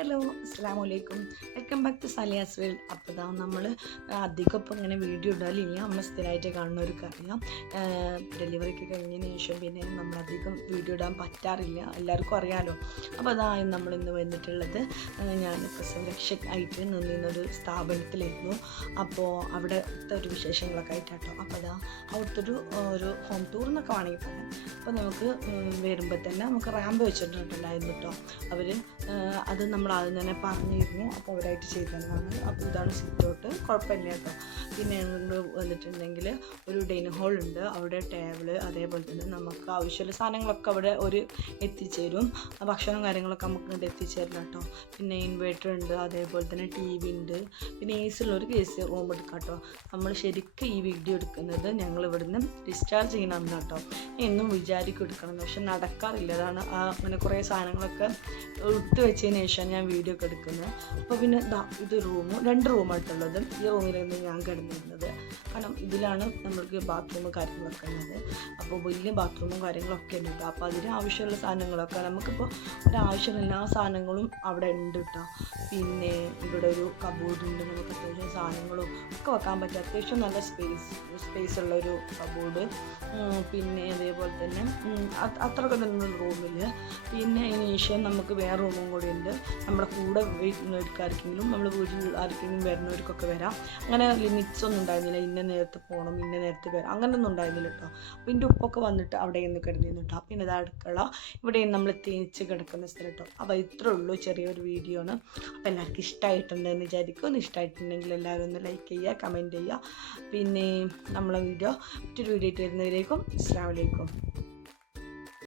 Hello അസ്സാം വലൈക്കും welcome back to Saliya's world അപ്പോൾ ഇതാ നമ്മൾ അധികം ഇപ്പം ഇങ്ങനെ വീഡിയോ ഇടാലില്ല അമ്മ സ്ഥിരമായിട്ട് കാണുന്നവർക്ക് കാര്യം ഡെലിവറിക്ക് കഴിഞ്ഞതിന് ശേഷം പിന്നെ നമ്മൾ അധികം വീഡിയോ ഇടാൻ പറ്റാറില്ല. എല്ലാവർക്കും അറിയാലോ. അപ്പോൾ അതാ നമ്മൾ ഇന്ന് വന്നിട്ടുള്ളത് ഞാൻ പ്രസവരക്ഷയ്ക്കായിട്ട് നിന്നിരുന്നൊരു സ്ഥാപനത്തിലായിരുന്നു. അപ്പോൾ അവിടുത്തെ ഒരു വിശേഷങ്ങളൊക്കെ ആയിട്ടാട്ടോ. അപ്പോൾ അതാ അവിടുത്തെ ഒരു ഒരു ഹോം ടൂർ എന്നൊക്കെ വേണമെങ്കിൽ പറയാം. അപ്പോൾ നമുക്ക് വരുമ്പോൾ തന്നെ നമുക്ക് റാമ്പ് വെച്ചിട്ടുണ്ടായിരുന്നു കേട്ടോ അവർ അത് നമ്മൾ ആദ്യം തന്നെ പറഞ്ഞിരുന്നു. അപ്പോൾ അവരായിട്ട് ചെയ്തു അപ്പോൾ ഇതാണ് സീറ്റ് ഔട്ട്. കുഴപ്പമില്ല കേട്ടോ പിന്നെ ഞങ്ങൾ വന്നിട്ടുണ്ടെങ്കിൽ ഒരു ഡൈനിങ് ഹോൾ ഉണ്ട്. അവിടെ ടേബിൾ അതേപോലെ തന്നെ നമുക്ക് ആവശ്യമുള്ള സാധനങ്ങളൊക്കെ അവിടെ ഒരു എത്തിച്ചേരും. ഭക്ഷണവും ഭക്ഷണം കാര്യങ്ങളൊക്കെ നമുക്ക് ഇങ്ങോട്ട് എത്തിച്ചേരണം കേട്ടോ. പിന്നെ ഇൻവേർട്ടർ ഉണ്ട് അതേപോലെ തന്നെ ടി വി ഉണ്ട്. പിന്നെ എ സി ഉള്ളൊരു കേസ് സി റൂം എടുക്കാം കേട്ടോ. നമ്മൾ ശരിക്കും ഈ വീഡിയോ എടുക്കുന്നത് ഞങ്ങൾ ഇവിടുന്ന് ഡിസ്ചാർജ് ചെയ്യണം കേട്ടോ. എന്നും വിചാരിക്കും എടുക്കണം. പക്ഷെ നടക്കാറില്ല. അതാണ് അങ്ങനെ കുറേ സാധനങ്ങളൊക്കെ ഇട്ട് വെച്ചതിന് ശേഷം ഞാൻ വീഡിയോ ഒക്കെ എടുക്കുന്നത്. അപ്പോൾ പിന്നെ ഇത് റൂം രണ്ട് റൂമായിട്ടുള്ളത് ഈ റൂമിലൊന്നും ഞാൻ കിടന്നിരുന്നത് കാരണം ഇതിലാണ് നമ്മൾക്ക് ബാത്റൂം കാര്യങ്ങളൊക്കെ ഉള്ളത് അപ്പോൾ വലിയ ബാത്റൂമും കാര്യങ്ങളൊക്കെ ഉണ്ട്. കേട്ടോ അപ്പോൾ അതിന് ആവശ്യമുള്ള സാധനങ്ങളൊക്കെ നമുക്കിപ്പോൾ ഒരാവശ്യമുള്ള എല്ലാ സാധനങ്ങളും അവിടെ ഉണ്ട് കേട്ടോ പിന്നെ ഇവിടെ ഒരു കബോർഡ് ഉണ്ട്. നമുക്ക് അത്യാവശ്യം സാധനങ്ങളും ഒക്കെ വെക്കാൻ പറ്റും. അത്യാവശ്യം നല്ല സ്പേസ് സ്പേസ് ഉള്ള ഒരു കബോർഡ് പിന്നെ അതേപോലെ തന്നെ അത്രയൊക്കെ തന്നെ റൂമിൽ പിന്നെ അതിന് ശേഷം നമുക്ക് വേറെ റൂമും കൂടി ഉണ്ട്. നമ്മുടെ കൂടെ വരുന്നവർക്കാർക്കെങ്കിലും നമ്മൾ വീട്ടിൽ ആർക്കെങ്കിലും വരുന്നവർക്കൊക്കെ വരാം. അങ്ങനെ ലിമിറ്റ്സ് ഒന്നും ഉണ്ടായിരുന്നില്ല. ഇന്ന നേരത്ത് പോകണം ഇന്ന നേരത്ത് വരാം. അങ്ങനൊന്നും ഉണ്ടായിരുന്നില്ല കേട്ടോ അപ്പോൾ എന്റെ ഉപ്പൊക്കെ വന്നിട്ട് അവിടെ നിന്ന് കിടന്നിരുന്നു കേട്ടോ പിന്നെ അടുക്കള ഇവിടെ നമ്മൾ തേച്ച് കിടക്കുന്ന സ്ഥലം കേട്ടോ അപ്പോൾ ഇത്രേ ഉള്ളൂ ചെറിയൊരു വീഡിയോ ആണ്. അപ്പോൾ എല്ലാവർക്കും ഇഷ്ടമായിട്ടുണ്ടെന്ന് വിചാരിക്കും ഒന്ന് ഇഷ്ടമായിട്ടുണ്ടെങ്കിൽ എല്ലാവരും ഒന്ന് ലൈക്ക് ചെയ്യുക കമന്റ് ചെയ്യുക. പിന്നെ നമ്മളെ വീഡിയോ മറ്റൊരു വീഡിയോ ഇട്ട് വരുന്നവരേക്കും അസ്സാം വലൈക്കും